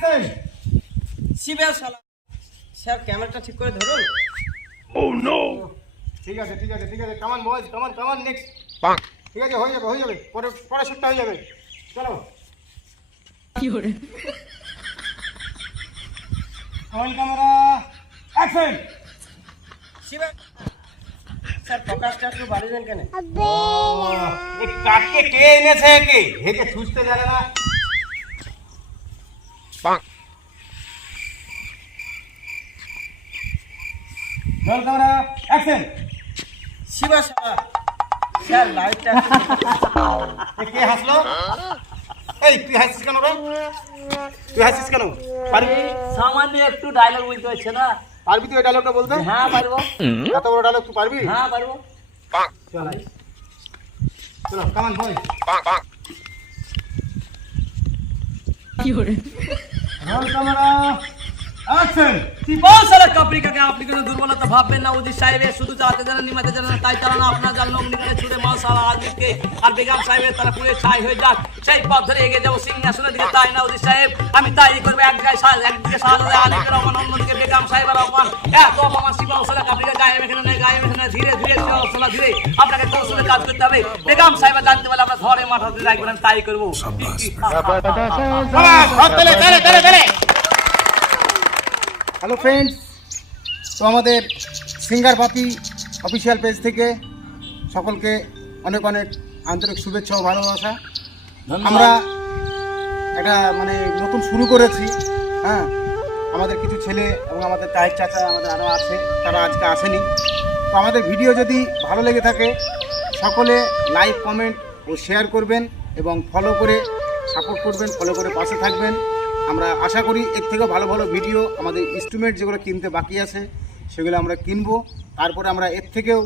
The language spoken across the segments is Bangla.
অ্যাকশন। শিবের শালা স্যার ক্যামেরাটা ঠিক করে ধরুন। ও নো। ঠিক আছে কামান বয়েজ কামান নেক্সট। ঠিক আছে হয়ে যাবে পরে শুটটা হয়ে যাবে। চলো কি করে অন ক্যামেরা অ্যাকশন। শিবের স্যার ফোকাসটা একটু বাড়িয়ে কেন? এই কাটকে কে এনেছে একে? হেকে ছুঁচতে জানে না। Roll camera action. শিবের শালা স্যার লাইটটা কে হাসলো? এই তুই হাসছিস কেন রে? পারবি সামান্য একটু ডায়লগ বলতে হচ্ছে না। পারবি তুই এই ডায়লগটা বলতে? হ্যাঁ পারবো। এত বড় ডায়লগ তুই পারবি? হ্যাঁ পারবো। চলো কামান বয়। কি করে রোল ক্যামেরা অ্যাকশন। बहुत सारा कंपनी का आप निकले दुर्बलता भाबবেন না উদি সাহেবের শুধু চালাতে জানেন নিমাতে জানেন তাই চালানো আপনার জাল লোক নিকলে ছুড়ে মাল সারা আজকে আর বেগম সাহেবের তারা পুরো ছাই হয়ে যাক সেই পথ ধরে এগিয়ে যাবো সিংহাসনের দিকে তাই না উদি সাহেব আমি তাই করব একদিকে সাহায্য আলীকে রহমান অন্যদিকে বেগম সাহেবের রহমান এত অপমান শিবা ওসলা কাপড়ে গায়ে মেখে ধীরে ধীরে ওসলা ধীরে আপনাকে কৌশলে কাজ করতে হবে বেগম সাহেব জানতে পারলে আমরা ধরে মাথাতে রাখবেন তাই করব চলে হ্যালো ফ্রেন্ডস, তো আমাদের সিঙ্গার পাপি অফিসিয়াল পেজ থেকে সকলকে অনেক আন্তরিক শুভেচ্ছা ও ভালোবাসা। আমরা একটা নতুন শুরু করেছি। হ্যাঁ, আমাদের কিছু ছেলে এবং আমাদের তাহের চাচা আমাদের আরও আছে, তারা আজকে আসেনি। তো আমাদের ভিডিও যদি ভালো লেগে থাকে সকলে লাইক কমেন্ট ও শেয়ার করবেন এবং ফলো করে সাপোর্ট করবেন, ফলো করে পাশে থাকবেন। আমরা আশা করি এর থেকেও ভালো ভিডিও আমাদের ইনস্ট্রুমেন্ট যেগুলো কিনতে বাকি আছে সেগুলো আমরা কিনবো। তারপরে আমরা এর থেকেও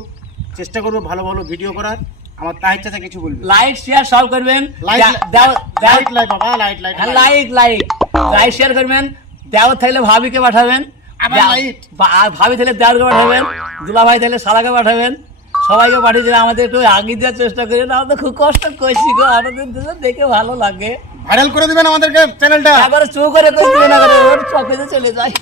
চেষ্টা করবো ভালো ভিডিও করার। আমার তাহের চাচা কিছু বলবে। লাইক শেয়ার সব করবেন, লাইক শেয়ার করবেন, দেওয়ার থাকলে ভাবিকে পাঠাবেন, আর ভাবি থাকলে দেওয়ারকে পাঠাবেন, দুলা ভাই থাকলে সালাকে পাঠাবেন, সবাইকে পাঠিয়ে দিলে আমাদের একটু আগে দেওয়ার চেষ্টা করি না। আমাদের খুব কষ্ট করছি গো, আমাদের দেখে ভালো লাগে। ভাইরাল করে দিবেন আমাদেরকে চ্যানেলটা, একবারে চৌ করে দিবেন, চোখে চলে যায়।